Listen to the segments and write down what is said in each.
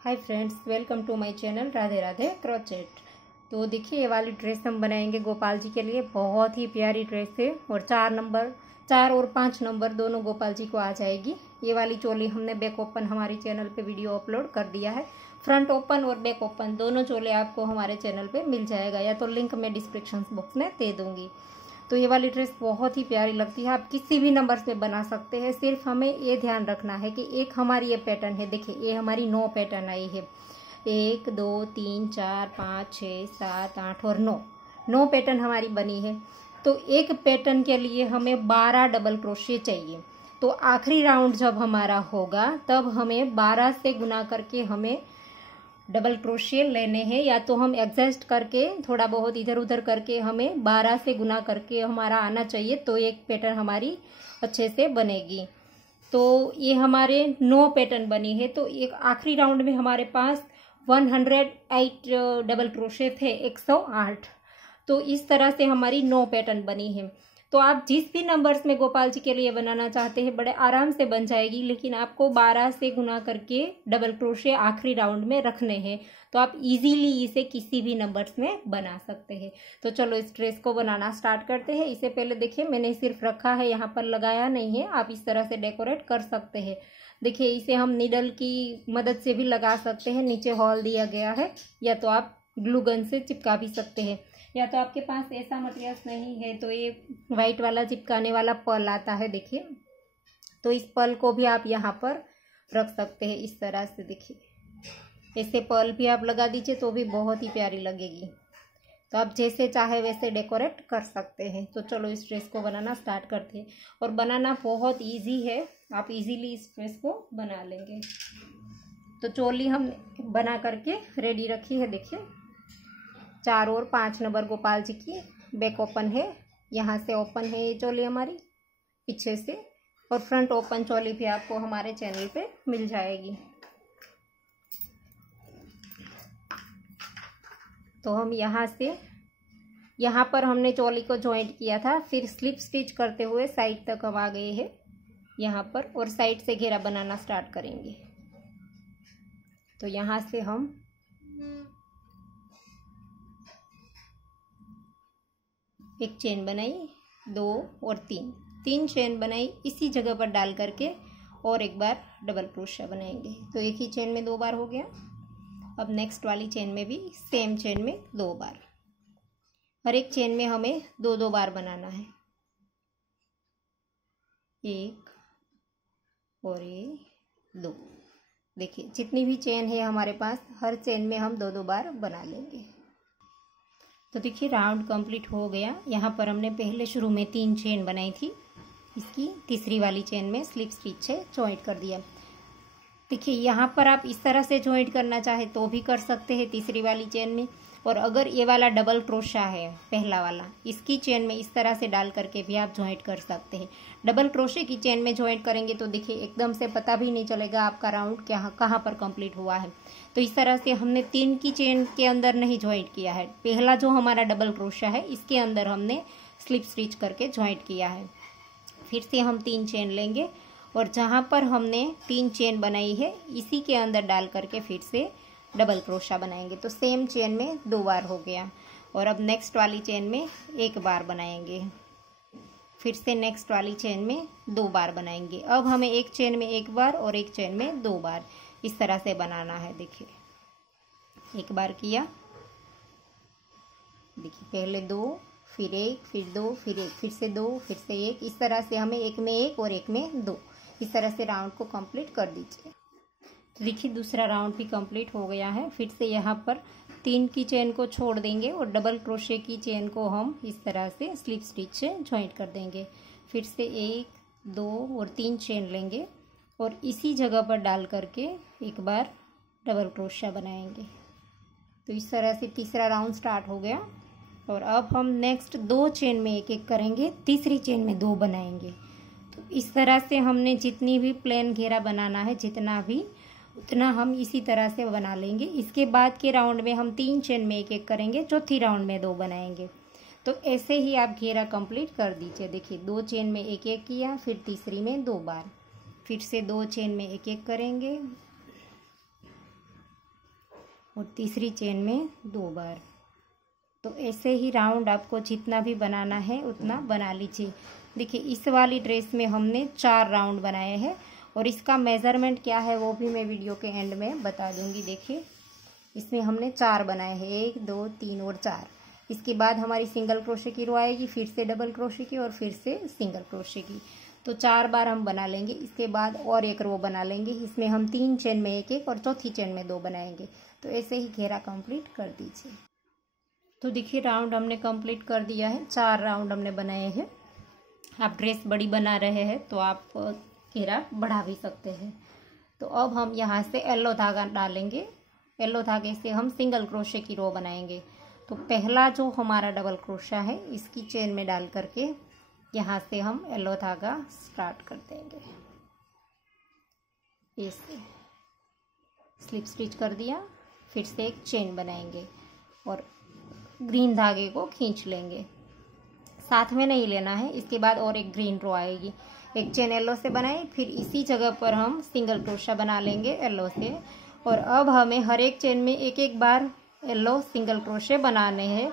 Hi friends, welcome to my channel Radhe Radhe crochet. तो देखिए, ये वाली ड्रेस हम बनाएंगे गोपाल जी के लिए। बहुत ही प्यारी ड्रेस है और 4 और 5 नंबर दोनों गोपाल जी को आ जाएगी। ये वाली चोली हमने बैक ओपन हमारे चैनल पे वीडियो अपलोड कर दिया है। फ्रंट ओपन और बैक ओपन दोनों चोले आपको हमारे चैनल पे मिल जाएगा, या तो लिंक मैं डिस्क्रिप्शन बॉक्स में दे दूंगी। तो ये वाली ड्रेस बहुत ही प्यारी लगती है, आप किसी भी नंबर्स में बना सकते हैं। सिर्फ हमें ये ध्यान रखना है कि एक हमारी ये पैटर्न है, देखिए ये हमारी 9 पैटर्न आई है। 1 2 3 4 5 6 7 8 और 9 पैटर्न हमारी बनी है। तो एक पैटर्न के लिए हमें 12 डबल क्रोशे चाहिए। तो आखिरी राउंड जब हमारा होगा तब हमें 12 से गुना करके हमें डबल क्रोशे लेने हैं, या तो हम एडजस्ट करके थोड़ा बहुत इधर उधर करके हमें 12 से गुना करके हमारा आना चाहिए, तो एक पैटर्न हमारी अच्छे से बनेगी। तो ये हमारे 9 पैटर्न बनी है। तो एक आखिरी राउंड में हमारे पास 108 डबल क्रोशे थे, 108। तो इस तरह से हमारी 9 पैटर्न बनी है। तो आप जिस भी नंबर्स में गोपाल जी के लिए बनाना चाहते हैं बड़े आराम से बन जाएगी, लेकिन आपको 12 से गुना करके डबल क्रोशे आखिरी राउंड में रखने हैं। तो आप इजीली इसे किसी भी नंबर्स में बना सकते हैं। तो चलो इस ड्रेस को बनाना स्टार्ट करते हैं। इससे पहले देखिए, मैंने सिर्फ रखा है, यहाँ पर लगाया नहीं है। आप इस तरह से डेकोरेट कर सकते हैं। देखिए, इसे हम निडल की मदद से भी लगा सकते हैं। नीचे हॉल दिया गया है, या तो आप ग्लू गन से चिपका भी सकते हैं, या तो आपके पास ऐसा मटेरियल्स नहीं है तो ये वाइट वाला चिपकाने वाला पर्ल आता है, देखिए। तो इस पर्ल को भी आप यहाँ पर रख सकते हैं इस तरह से। देखिए, ऐसे पर्ल भी आप लगा दीजिए तो भी बहुत ही प्यारी लगेगी। तो आप जैसे चाहे वैसे डेकोरेट कर सकते हैं। तो चलो इस ड्रेस को बनाना स्टार्ट करते हैं। और बनाना बहुत ईजी है, आप इजीली इस ड्रेस को बना लेंगे। तो चोली हम बना करके रेडी रखी है। देखिए, 4 और 5 नंबर गोपाल जी की बैक ओपन है, यहाँ से ओपन है ये चोली हमारी पीछे से, और फ्रंट ओपन चोली भी आपको हमारे चैनल पे मिल जाएगी। तो हम यहाँ पर हमने चोली को जॉइंट किया था, फिर स्लिप स्टिच करते हुए साइड तक हम आ गए हैं यहाँ पर, और साइड से घेरा बनाना स्टार्ट करेंगे। तो यहाँ से हम एक चेन बनाई, 2 और 3 चेन बनाई, इसी जगह पर डाल करके और एक बार डबल क्रोशा बनाएंगे। तो एक ही चेन में 2 बार हो गया। अब नेक्स्ट वाली चेन में भी सेम चेन में 2 बार, हर एक चेन में हमें 2 बार बनाना है। 1 और ये 2। देखिए, जितनी भी चेन है हमारे पास हर चेन में हम 2 बार बना लेंगे। तो देखिए, राउंड कंप्लीट हो गया। यहाँ पर हमने पहले शुरू में 3 चेन बनाई थी, इसकी तीसरी वाली चेन में स्लिप स्टिच से जॉइंट कर दिया। देखिए, यहाँ पर आप इस तरह से जॉइंट करना चाहे तो भी कर सकते हैं तीसरी वाली चेन में, और अगर ये वाला डबल क्रोशा है पहला वाला, इसकी चेन में इस तरह से डाल करके भी आप जॉइंट कर सकते हैं। डबल क्रोशे की चेन में जॉइंट करेंगे तो देखिए एकदम से पता भी नहीं चलेगा आपका राउंड कहाँ पर कंप्लीट हुआ है। तो इस तरह से हमने 3 की चेन के अंदर नहीं जॉइंट किया है। पहला जो हमारा डबल क्रोशा है इसके अंदर हमने स्लिप स्टिच करके जॉइंट किया है। फिर से हम 3 चेन लेंगे, और जहाँ पर हमने 3 चेन बनाई है इसी के अंदर डाल करके फिर से डबल क्रोशा बनाएंगे। तो सेम चेन में 2 बार हो गया। और अब नेक्स्ट वाली चेन में 1 बार बनाएंगे, फिर से नेक्स्ट वाली चेन में 2 बार बनाएंगे। अब हमें एक चेन में 1 बार और एक चेन में 2 बार इस तरह से बनाना है। देखिए, 1 बार किया, देखिए पहले 2, फिर 1, फिर 2, फिर 1, फिर से 2, फिर से 1, इस तरह से हमें 1 में 1 और 1 में 2 इस तरह से राउंड को कंप्लीट कर दीजिए। तो देखिए, दूसरा राउंड भी कंप्लीट हो गया है। फिर से यहाँ पर 3 की चेन को छोड़ देंगे और डबल क्रोशे की चेन को हम इस तरह से स्लिप स्टिच से जॉइंट कर देंगे। फिर से 1, 2 और 3 चेन लेंगे और इसी जगह पर डाल करके एक बार डबल क्रोशा बनाएंगे। तो इस तरह से तीसरा राउंड स्टार्ट हो गया। और अब हम नेक्स्ट 2 चेन में 1 करेंगे, तीसरी चेन में 2 बनाएंगे। तो इस तरह से हमने जितनी भी प्लेन घेरा बनाना है, जितना भी उतना हम इसी तरह से बना लेंगे। इसके बाद के राउंड में हम 3 चेन में 1 करेंगे, चौथी राउंड में 2 बनाएंगे। तो ऐसे ही आप घेरा कंप्लीट कर दीजिए। देखिए, 2 चेन में 1 किया, फिर तीसरी में 2 बार, फिर से 2 चेन में 1 करेंगे, और तीसरी चेन में 2 बार। तो ऐसे ही राउंड आपको जितना भी बनाना है उतना बना लीजिए। देखिए इस वाली ड्रेस में हमने 4 राउंड बनाए हैं और इसका मेज़रमेंट क्या है वो भी मैं वीडियो के एंड में बता दूंगी। देखिए इसमें हमने 4 बनाए हैं, 1 2 3 और 4। इसके बाद हमारी सिंगल क्रोशे की रो आएगी, फिर से डबल क्रोशे की और फिर से सिंगल क्रोशे की। तो 4 बार हम बना लेंगे। इसके बाद और एक रो बना लेंगे, इसमें हम 3 चेन में 1 और चौथी चेन में 2 बनाएंगे। तो ऐसे ही घेरा कंप्लीट कर दीजिए। तो देखिए राउंड हमने कंप्लीट कर दिया है, 4 राउंड हमने बनाए हैं। आप ड्रेस बड़ी बना रहे हैं तो आप घेरा बढ़ा भी सकते हैं। तो अब हम यहाँ से येलो धागा डालेंगे। येलो धागे से हम सिंगल क्रोशे की रो बनाएंगे। तो पहला जो हमारा डबल क्रोशा है इसकी चेन में डाल करके यहाँ से हम येलो धागा स्टार्ट कर देंगे। ऐसे स्लिप स्टिच कर दिया, फिर से एक चेन बनाएंगे और ग्रीन धागे को खींच लेंगे। साथ में नहीं लेना है। इसके बाद और एक ग्रीन रो आएगी, एक चेन येलो से बनाई, फिर इसी जगह पर हम सिंगल क्रोशा बना लेंगे येलो से। और अब हमें हर एक चेन में 1 बार येलो सिंगल क्रोशे बनाने हैं।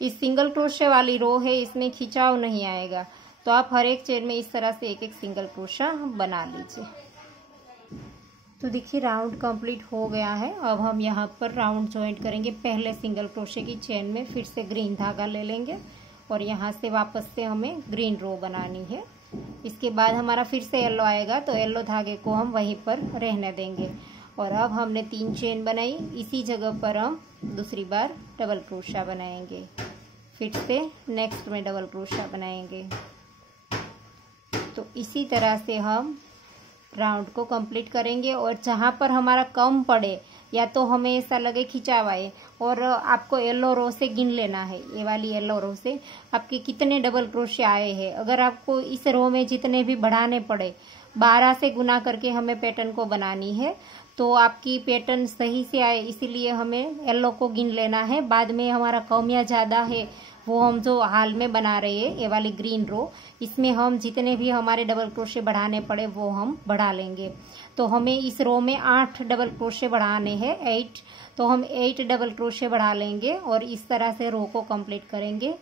इस सिंगल क्रोशे वाली रो है, इसमें खिंचाव नहीं आएगा। तो आप हर एक चेन में इस तरह से 1 सिंगल क्रोशा बना लीजिए। तो देखिए राउंड कंप्लीट हो गया है। अब हम यहाँ पर राउंड जॉइंट करेंगे। पहले सिंगल क्रोशे की चेन में फिर से ग्रीन धागा ले लेंगे और यहाँ से वापस से हमें ग्रीन रो बनानी है। इसके बाद हमारा फिर से येलो आएगा तो येलो धागे को हम वहीं पर रहने देंगे। और अब हमने 3 चेन बनाई, इसी जगह पर हम दूसरी बार डबल क्रोशा बनाएंगे, फिर से नेक्स्ट में डबल क्रोशा बनाएंगे। तो इसी तरह से हम राउंड को कंप्लीट करेंगे। और जहाँ पर हमारा कम पड़े या तो हमें ऐसा लगे खिंचाव आए और आपको येलो रो से गिन लेना है, ये वाली येलो रो से आपके कितने डबल क्रोशे आए हैं। अगर आपको इस रो में जितने भी बढ़ाने पड़े 12 से गुना करके हमें पैटर्न को बनानी है तो आपकी पैटर्न सही से आए, इसीलिए हमें येलो को गिन लेना है। बाद में हमारा कम या ज़्यादा है वो हम जो हाल में बना रहे हैं ये वाली ग्रीन रो, इसमें हम जितने भी हमारे डबल क्रोशे बढ़ाने पड़े वो हम बढ़ा लेंगे। तो हमें इस रो में 8 डबल क्रोशे बढ़ाने हैं, 8। तो हम 8 डबल क्रोशे बढ़ा लेंगे और इस तरह से रो को कंप्लीट करेंगे।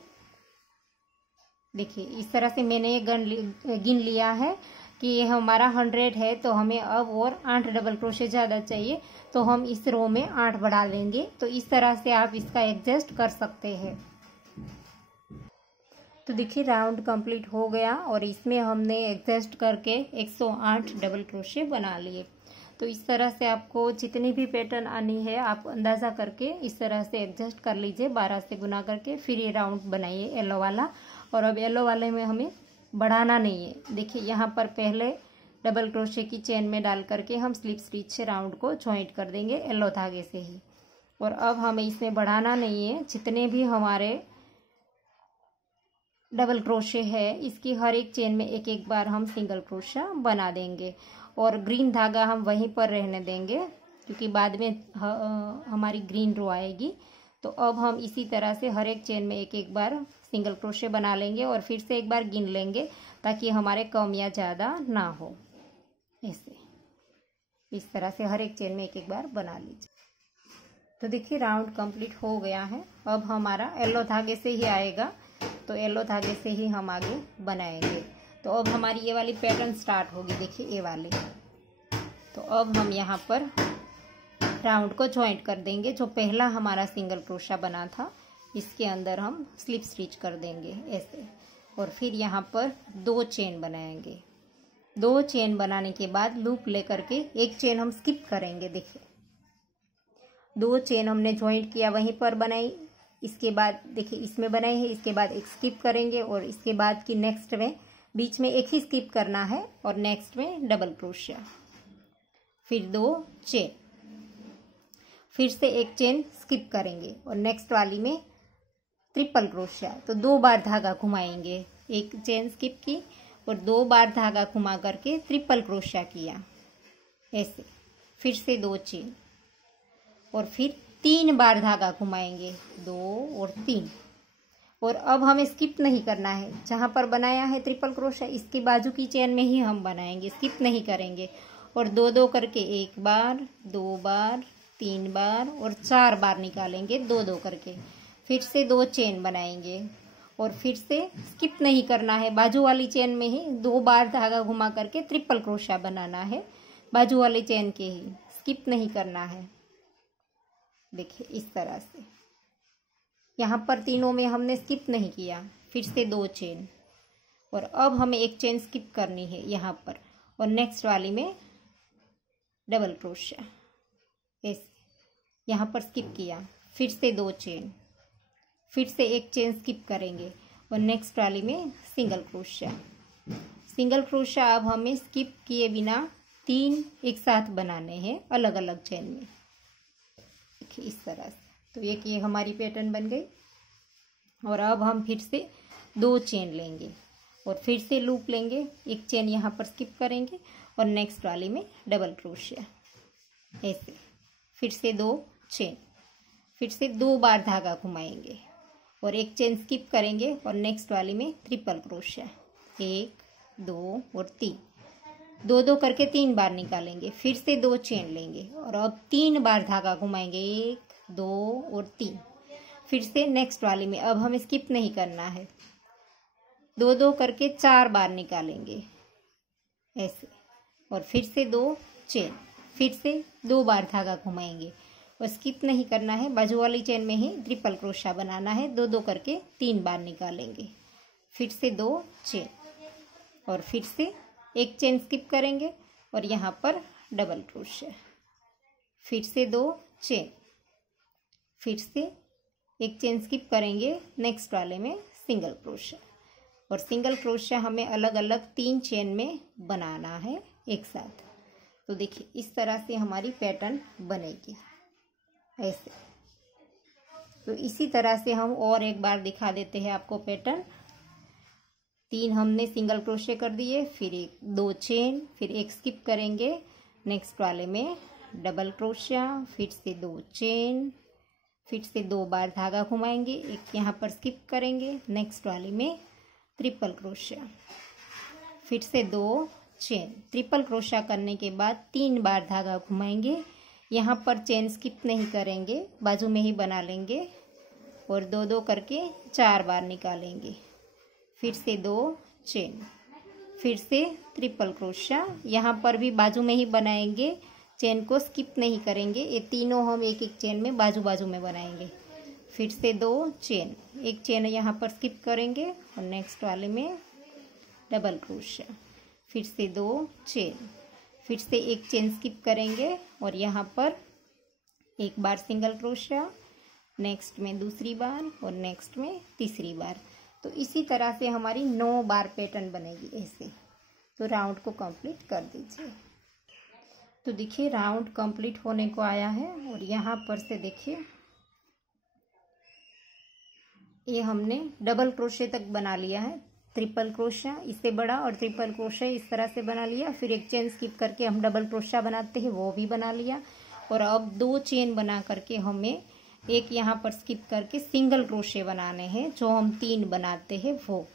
देखिए इस तरह से मैंने गिन लिया है कि ये हमारा 100 है, तो हमें अब और 8 डबल क्रोशे ज़्यादा चाहिए तो हम इस रो में 8 बढ़ा लेंगे। तो इस तरह से आप इसका एडजस्ट कर सकते हैं। तो देखिए राउंड कंप्लीट हो गया और इसमें हमने एडजस्ट करके 108 डबल क्रोशे बना लिए। तो इस तरह से आपको जितनी भी पैटर्न आनी है आप अंदाज़ा करके इस तरह से एडजस्ट कर लीजिए, 12 से गुना करके। फिर ये राउंड बनाइए येलो वाला। और अब येलो वाले में हमें बढ़ाना नहीं है। देखिए यहाँ पर पहले डबल क्रोशे की चेन में डाल करके हम स्लिप स्टिच से राउंड को जॉइंट कर देंगे येलो धागे से ही। और अब हमें इसमें बढ़ाना नहीं है। जितने भी हमारे डबल क्रोशे है इसकी हर एक चेन में 1 बार हम सिंगल क्रोशा बना देंगे और ग्रीन धागा हम वहीं पर रहने देंगे क्योंकि बाद में हमारी ग्रीन रो आएगी। तो अब हम इसी तरह से हर एक चेन में 1 बार सिंगल क्रोशे बना लेंगे और फिर से 1 बार गिन लेंगे ताकि हमारे कम या ज़्यादा ना हो। ऐसे इस तरह से हर एक चेन में 1 बार बना लीजिए। तो देखिए राउंड कंप्लीट हो गया है। अब हमारा येलो धागे से ही आएगा तो येलो धागे से ही हम आगे बनाएंगे। तो अब हमारी ये वाली पैटर्न स्टार्ट होगी। देखिए ये वाली। तो अब हम यहाँ पर राउंड को जॉइंट कर देंगे। जो पहला हमारा सिंगल क्रोशा बना था इसके अंदर हम स्लिप स्टिच कर देंगे ऐसे। और फिर यहाँ पर 2 चेन बनाएंगे। 2 चेन बनाने के बाद लूप लेकर के 1 चेन हम स्किप करेंगे। देखिए 2 चेन हमने जॉइंट किया, वहीं पर बनाई। इसके बाद देखिए इसमें बनाई है, इसके बाद एक स्किप करेंगे और इसके बाद की नेक्स्ट में बीच में एक ही स्किप करना है और नेक्स्ट में डबल क्रोशिया, फिर 2 चेन, फिर से एक चेन स्किप करेंगे और नेक्स्ट वाली में ट्रिपल क्रोशिया। तो 2 बार धागा घुमाएंगे, एक चेन स्किप की और 2 बार धागा घुमा करके ट्रिपल क्रोशिया किया ऐसे, फिर से 2 चेन और फिर 3 बार धागा घुमाएंगे, 2 और 3। और अब हमें स्किप नहीं करना है। जहाँ पर बनाया है ट्रिपल क्रोशिया इसके बाजू की चेन में ही हम बनाएंगे, स्किप नहीं करेंगे। और 2 2 करके 1 बार, 2 बार, 3 बार और 4 बार निकालेंगे, 2 करके। फिर से 2 चेन बनाएंगे और फिर से स्किप नहीं करना है, बाजू वाली चेन में ही 2 बार धागा घुमा करके ट्रिपल क्रोशा बनाना है, बाजू वाली चेन के ही, स्किप नहीं करना है। देखिए इस तरह से, यहाँ पर तीनों में हमने स्किप नहीं किया। फिर से 2 चेन और अब हमें एक चेन स्किप करनी है यहाँ पर, और नेक्स्ट वाली में डबल क्रोशा, ऐसे यहाँ पर स्किप किया। फिर से 2 चेन, फिर से एक चेन स्किप करेंगे और नेक्स्ट वाली में सिंगल क्रोशा। सिंगल क्रोशा अब हमें स्किप किए बिना 3 एक साथ बनाने हैं अलग अलग चेन में, देखिए इस तरह से। तो एक ये हमारी पैटर्न बन गई। और अब हम फिर से 2 चेन लेंगे और फिर से लूप लेंगे, एक चेन यहाँ पर स्किप करेंगे और नेक्स्ट वाली में डबल क्रोशिया, ऐसे। फिर से 2 चेन, फिर से 2 बार धागा घुमाएंगे और एक चेन स्किप करेंगे और नेक्स्ट वाली में ट्रिपल क्रोशिया, 1 2 और 3, 2 करके 3 बार निकालेंगे। फिर से 2 चेन लेंगे और अब 3 बार धागा घुमाएंगे, 1 2 और 3। फिर से नेक्स्ट वाली में अब हमें स्किप नहीं करना है, 2 करके 4 बार निकालेंगे, ऐसे। और फिर से 2 चेन, फिर से 2 बार धागा घुमाएंगे और स्किप नहीं करना है, बाजू वाली चेन में ही ट्रिपल क्रोशा बनाना है, 2 करके 3 बार निकालेंगे। फिर से 2 चेन और फिर से एक चेन स्किप करेंगे और यहाँ पर डबल क्रोशा। फिर से 2 चेन, फिर से एक चेन स्किप करेंगे, नेक्स्ट वाले में सिंगल क्रोशा। और सिंगल क्रोशा हमें अलग अलग 3 चेन में बनाना है एक साथ। तो देखिए इस तरह से हमारी पैटर्न बनेगी, ऐसे। तो इसी तरह से हम और एक बार दिखा देते हैं आपको पैटर्न। 3 हमने सिंगल क्रोशे कर दिए, फिर 2 चेन, फिर एक स्किप करेंगे, नेक्स्ट वाले में डबल क्रोशा, फिर से 2 चेन, फिर से 2 बार धागा घुमाएंगे, एक यहाँ पर स्किप करेंगे, नेक्स्ट वाली में ट्रिपल क्रोशा, फिर से 2 चेन। ट्रिपल क्रोशा करने के बाद 3 बार धागा घुमाएंगे, यहाँ पर चेन स्किप नहीं करेंगे, बाजू में ही बना लेंगे और 2 करके 4 बार निकालेंगे। फिर से 2 चेन, फिर से ट्रिपल क्रोशा, यहाँ पर भी बाजू में ही बनाएंगे, चेन को स्किप नहीं करेंगे, ये तीनों हम एक एक चेन में बाजू बाजू में बनाएंगे। फिर से 2 चेन, एक चेन यहाँ पर स्किप करेंगे और नेक्स्ट वाले में डबल क्रोशा, फिर से 2 चेन, फिर से एक चेन स्किप करेंगे और यहाँ पर एक बार सिंगल क्रोशा, नेक्स्ट में दूसरी बार और नेक्स्ट में तीसरी बार। तो इसी तरह से हमारी 9 बार पैटर्न बनेगी ऐसे। तो राउंड को कंप्लीट कर दीजिए। तो देखिए राउंड कंप्लीट होने को आया है और यहाँ पर से देखिए ये हमने डबल क्रोशे तक बना लिया है, ट्रिपल क्रोशा इससे बड़ा और ट्रिपल क्रोशा इस तरह से बना लिया। फिर एक चेन स्किप करके हम डबल क्रोशा बनाते हैं, वो भी बना लिया। और अब 2 चेन बना करके हमें एक यहाँ पर स्किप करके सिंगल क्रोशे बनाने हैं, जो हम 3 बनाते हैं वो।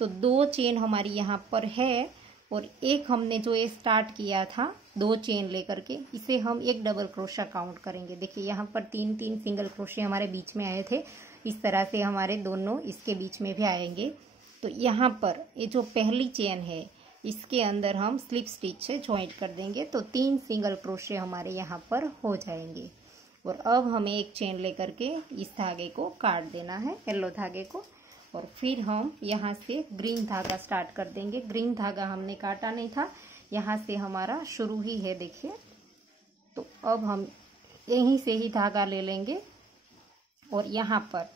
तो 2 चेन हमारी यहाँ पर है और एक हमने जो ये स्टार्ट किया था 2 चेन लेकर के, इसे हम एक डबल क्रोशा काउंट करेंगे। देखिए यहाँ पर 3 सिंगल क्रोशे हमारे बीच में आए थे, इस तरह से हमारे दोनों इसके बीच में भी आएंगे। तो यहाँ पर ये जो पहली चेन है इसके अंदर हम स्लिप स्टिच से ज्वाइंट कर देंगे, तो 3 सिंगल क्रोशे हमारे यहाँ पर हो जाएंगे। और अब हमें एक चेन लेकर के इस धागे को काट देना है, येलो धागे को, और फिर हम यहाँ से ग्रीन धागा स्टार्ट कर देंगे। ग्रीन धागा हमने काटा नहीं था, यहाँ से हमारा शुरू ही है देखिए। तो अब हम यहीं से ही धागा ले लेंगे और यहाँ पर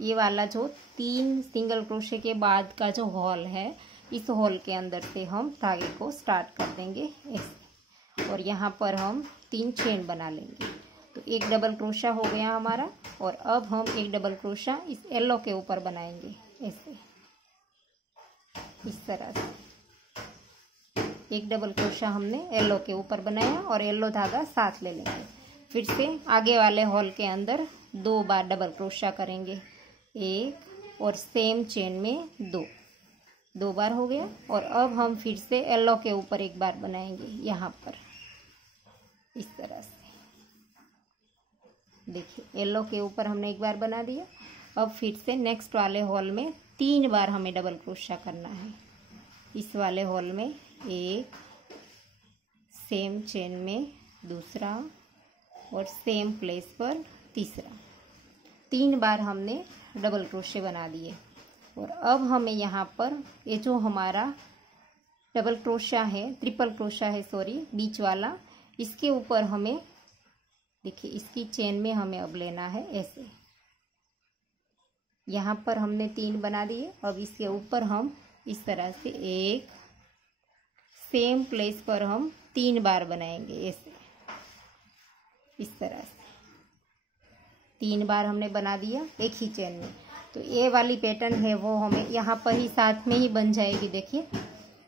ये वाला जो 3 सिंगल क्रोशे के बाद का जो हॉल है, इस हॉल के अंदर से हम धागे को स्टार्ट कर देंगे ऐसे। और यहाँ पर हम 3 चेन बना लेंगे, तो एक डबल क्रोशा हो गया हमारा। और अब हम एक डबल क्रोशा इस येलो के ऊपर बनाएंगे ऐसे, इस तरह से एक डबल क्रोशा हमने येलो के ऊपर बनाया और येलो धागा साथ ले लेंगे। फिर से आगे वाले हॉल के अंदर 2 बार डबल क्रोशा करेंगे, 1 और सेम चेन में 2 बार हो गया। और अब हम फिर से येलो के ऊपर एक बार बनाएंगे यहाँ पर, इस तरह से देखिए येलो के ऊपर हमने एक बार बना दिया। अब फिर से नेक्स्ट वाले हॉल में 3 बार हमें डबल क्रोशा करना है। इस वाले हॉल में एक, सेम चेन में दूसरा और सेम प्लेस पर तीसरा, 3 बार हमने डबल क्रोशे बना दिए। और अब हमें यहाँ पर ये जो हमारा डबल क्रोशा है, ट्रिपल क्रोशा है सॉरी, बीच वाला, इसके ऊपर हमें देखिए इसकी चेन में हमें अब लेना है ऐसे। यहाँ पर हमने 3 बना दिए। अब इसके ऊपर हम इस तरह से एक, सेम प्लेस पर हम 3 बार बनाएंगे ऐसे, इस तरह से 3 बार हमने बना दिया एक ही चेन में। तो ये वाली पैटर्न है वो हमें यहाँ पर ही साथ में ही बन जाएगी। देखिए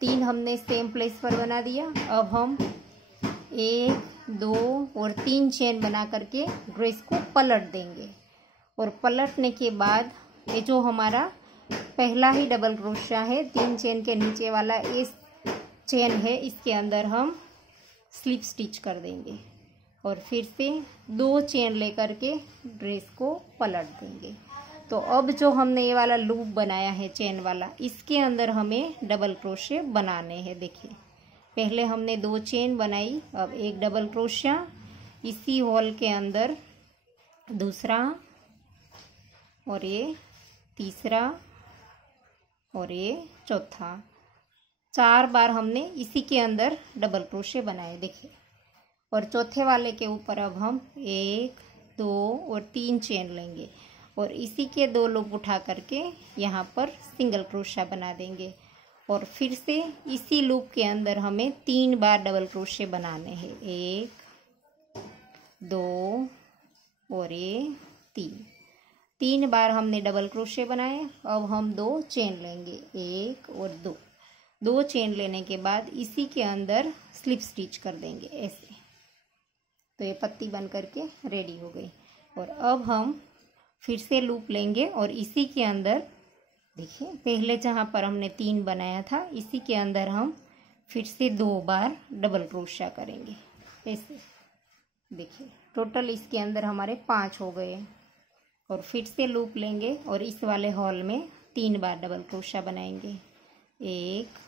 3 हमने सेम प्लेस पर बना दिया। अब हम 1, 2 और 3 चेन बना करके ड्रेस को पलट देंगे। और पलटने के बाद ये जो हमारा पहला ही डबल क्रोशा है, 3 चेन के नीचे वाला इस चेन है, इसके अंदर हम स्लिप स्टिच कर देंगे और फिर से 2 चेन लेकर के ड्रेस को पलट देंगे। तो अब जो हमने ये वाला लूप बनाया है चेन वाला, इसके अंदर हमें डबल क्रोशे बनाने हैं। देखिए पहले हमने 2 चेन बनाई, अब एक डबल क्रोशा, इसी हॉल के अंदर दूसरा और ये तीसरा और ये चौथा, 4 बार हमने इसी के अंदर डबल क्रोशे बनाए। देखिए और चौथे वाले के ऊपर अब हम 1, 2 और 3 चेन लेंगे और इसी के 2 लूप उठा करके यहाँ पर सिंगल क्रोशा बना देंगे। और फिर से इसी लूप के अंदर हमें 3 बार डबल क्रोशे बनाने हैं, 1, 2 और ये 3 बार हमने डबल क्रोशे बनाए। अब हम 2 चेन लेंगे, 1 और 2 चेन लेने के बाद इसी के अंदर स्लिप स्टिच कर देंगे ऐसे। तो ये पत्ती बन करके रेडी हो गई। और अब हम फिर से लूप लेंगे और इसी के अंदर देखिए पहले जहाँ पर हमने 3 बनाया था, इसी के अंदर हम फिर से 2 बार डबल क्रोशा करेंगे ऐसे। देखिए टोटल इसके अंदर हमारे 5 हो गए। और फिर से लूप लेंगे और इस वाले हॉल में 3 बार डबल क्रोशा बनाएंगे, 1,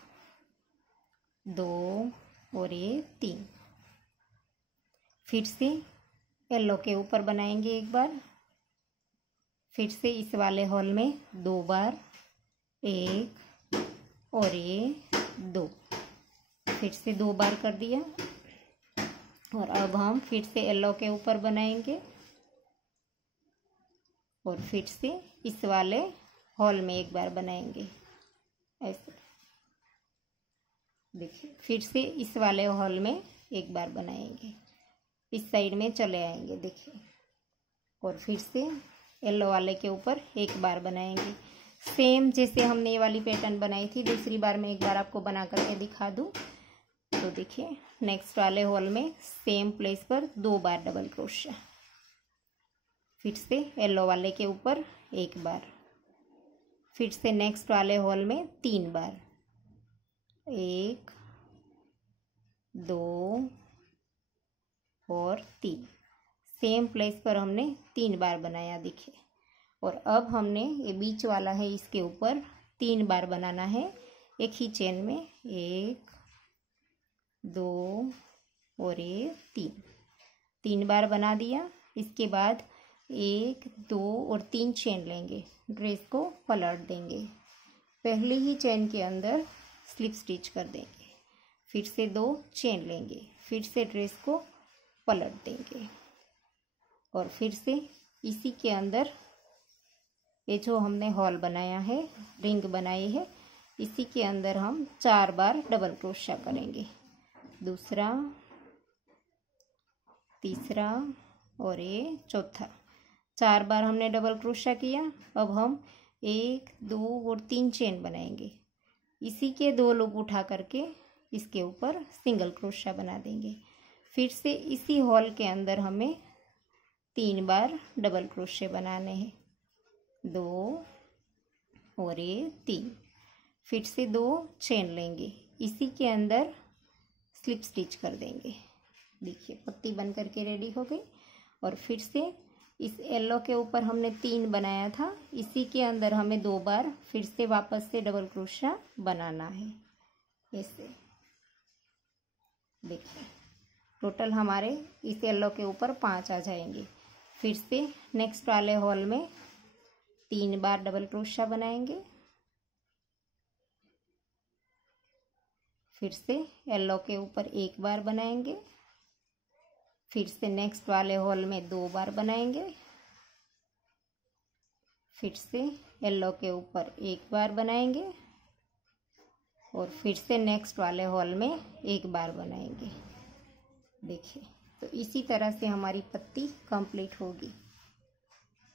2 और ये 3। फिर से येलो के ऊपर बनाएंगे एक बार, फिर से इस वाले हॉल में 2 बार, 1 और ये 2, फिर से 2 बार कर दिया। और अब हम फिर से येलो के ऊपर बनाएंगे और फिर से इस वाले हॉल में एक बार बनाएंगे ऐसे। देखिए फिर से इस वाले हॉल में एक बार बनाएंगे, इस साइड में चले आएंगे देखिए। और फिर से येलो वाले के ऊपर एक बार बनाएंगे, सेम जैसे हमने ये वाली पैटर्न बनाई थी। दूसरी बार मैं एक बार आपको बना करके दिखा दूँ। तो देखिए नेक्स्ट वाले हॉल में सेम प्लेस पर 2 बार डबल क्रोशा, फिर से येलो वाले के ऊपर एक बार, फिर से नेक्स्ट वाले हॉल में 3 बार, 1, 2 और 3, सेम प्लेस पर हमने 3 बार बनाया देखिए। और अब हमने ये बीच वाला है, इसके ऊपर 3 बार बनाना है एक ही चेन में, 1, 2 और ये 3 बार बना दिया। इसके बाद 1, 2 और 3 चेन लेंगे, ड्रेस को पलट देंगे, पहली ही चेन के अंदर स्लिप स्टिच कर देंगे, फिर से 2 चेन लेंगे, फिर से ड्रेस को पलट देंगे और फिर से इसी के अंदर ये जो हमने हॉल बनाया है, रिंग बनाई है, इसी के अंदर हम 4 बार डबल क्रोशा करेंगे, दूसरा, तीसरा और ये चौथा। 4 बार हमने डबल क्रोशा किया। अब हम 1, 2 और 3 चेन बनाएंगे, इसी के 2 लूप उठा करके इसके ऊपर सिंगल क्रोशा बना देंगे। फिर से इसी हॉल के अंदर हमें 3 बार डबल क्रोशे बनाने हैं, 2 और ये 3, फिर से 2 चेन लेंगे, इसी के अंदर स्लिप स्टिच कर देंगे। देखिए पत्ती बन करके रेडी हो गई। और फिर से इस येलो के ऊपर हमने 3 बनाया था, इसी के अंदर हमें 2 बार फिर से वापस से डबल क्रोशिया बनाना है। ऐसे देखिए टोटल हमारे इस येलो के ऊपर 5 आ जाएंगे। फिर से नेक्स्ट वाले हॉल में 3 बार डबल क्रोशिया बनाएंगे, फिर से येलो के ऊपर 1 बार बनाएंगे, फिर से नेक्स्ट वाले हॉल में 2 बार बनाएंगे, फिर से येलो के ऊपर 1 बार बनाएंगे और फिर से नेक्स्ट वाले हॉल में 1 बार बनाएंगे। देखिए तो इसी तरह से हमारी पत्ती कंप्लीट होगी।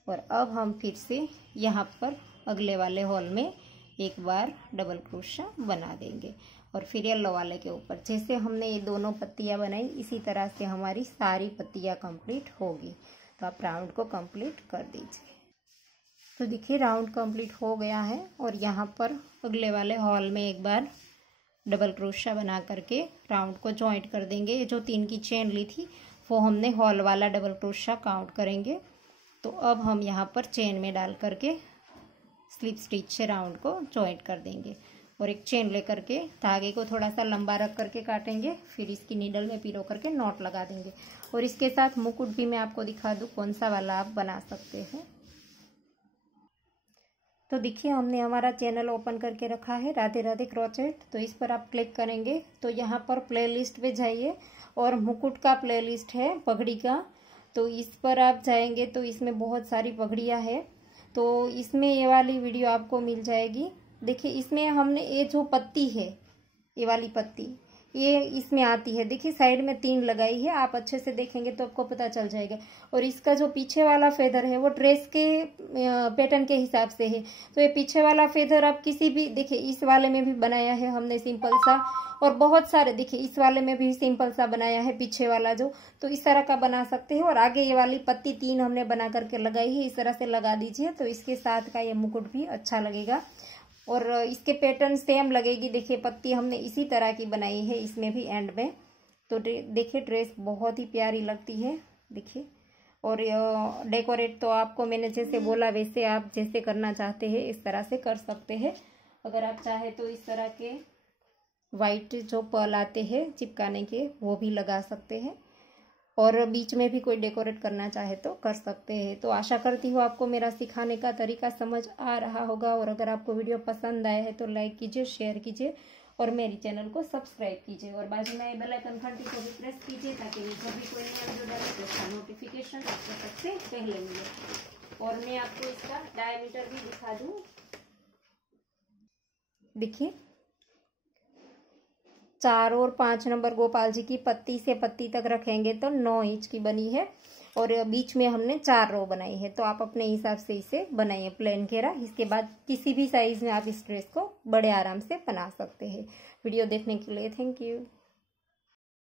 और अब हम फिर से यहाँ पर अगले वाले हॉल में 1 बार डबल क्रोशिया बना देंगे और फिर येलो वाले के ऊपर जैसे हमने ये दोनों पत्तियाँ बनाई इसी तरह से हमारी सारी पत्तियाँ कंप्लीट होगी। तो आप राउंड को कंप्लीट कर दीजिए। तो देखिए राउंड कंप्लीट हो गया है और यहाँ पर अगले वाले हॉल में 1 बार डबल क्रोशिया बना करके राउंड को जॉइंट कर देंगे। ये जो 3 की चेन ली थी वो हमने हॉल वाला डबल क्रोशिया काउंट करेंगे। तो अब हम यहाँ पर चेन में डाल करके स्लिप स्टिच से राउंड को जॉइंट कर देंगे और एक चेन लेकर के धागे को थोड़ा सा लंबा रख करके काटेंगे, फिर इसकी नीडल में पिरो करके नॉट लगा देंगे। और इसके साथ मुकुट भी मैं आपको दिखा दूँ कौन सा वाला आप बना सकते हैं। तो देखिए हमने हमारा चैनल ओपन करके रखा है राधे राधे क्रोचेट। तो इस पर आप क्लिक करेंगे तो यहाँ पर प्लेलिस्ट पे जाइए और मुकुट का प्लेलिस्ट है पगड़ी का, तो इस पर आप जाएंगे तो इसमें बहुत सारी पगड़ियाँ है। तो इसमें ये वाली वीडियो आपको मिल जाएगी। देखिए इसमें हमने ये जो पत्ती है ये वाली पत्ती ये इसमें आती है। देखिए साइड में 3 लगाई है, आप अच्छे से देखेंगे तो आपको पता चल जाएगा। और इसका जो पीछे वाला फेदर है वो ड्रेस के पैटर्न के हिसाब से है। तो ये पीछे वाला फेदर आप किसी भी, देखिए इस वाले में भी बनाया है हमने सिंपल सा, और बहुत सारे देखिए इस वाले में भी सिंपल सा बनाया है पीछे वाला जो, तो इस तरह का बना सकते हैं। और आगे ये वाली पत्ती 3 हमने बना करके लगाई है, इस तरह से लगा दीजिए तो इसके साथ का ये मुकुट भी अच्छा लगेगा और इसके पैटर्न सेम लगेगी। देखिए पत्ती हमने इसी तरह की बनाई है इसमें भी एंड में। तो देखिए ड्रेस बहुत ही प्यारी लगती है। देखिए और डेकोरेट तो आपको मैंने जैसे बोला वैसे आप जैसे करना चाहते हैं इस तरह से कर सकते हैं। अगर आप चाहे तो इस तरह के वाइट जो पर्ल आते हैं चिपकाने के वो भी लगा सकते हैं और बीच में भी कोई डेकोरेट करना चाहे तो कर सकते हैं। तो आशा करती हूँ आपको मेरा सिखाने का तरीका समझ आ रहा होगा और अगर आपको वीडियो पसंद आया है तो लाइक कीजिए, शेयर कीजिए और मेरी चैनल को सब्सक्राइब कीजिए और बाजू में बेल आइकन घंटी को भी प्रेस कीजिए ताकि जब भी कोई नया वीडियो डाले तो उसका नोटिफिकेशन आपको सबसे पहले मिले। और मैं आपको इसका डायमीटर भी दिखा दूँ। देखिए 4 और 5 नंबर गोपाल जी की पत्ती से पत्ती तक रखेंगे तो 9 इंच की बनी है और बीच में हमने 4 रो बनाई है। तो आप अपने हिसाब से इसे बनाइए प्लेन घेरा। इसके बाद किसी भी साइज में आप इस ड्रेस को बड़े आराम से बना सकते हैं। वीडियो देखने के लिए थैंक यू।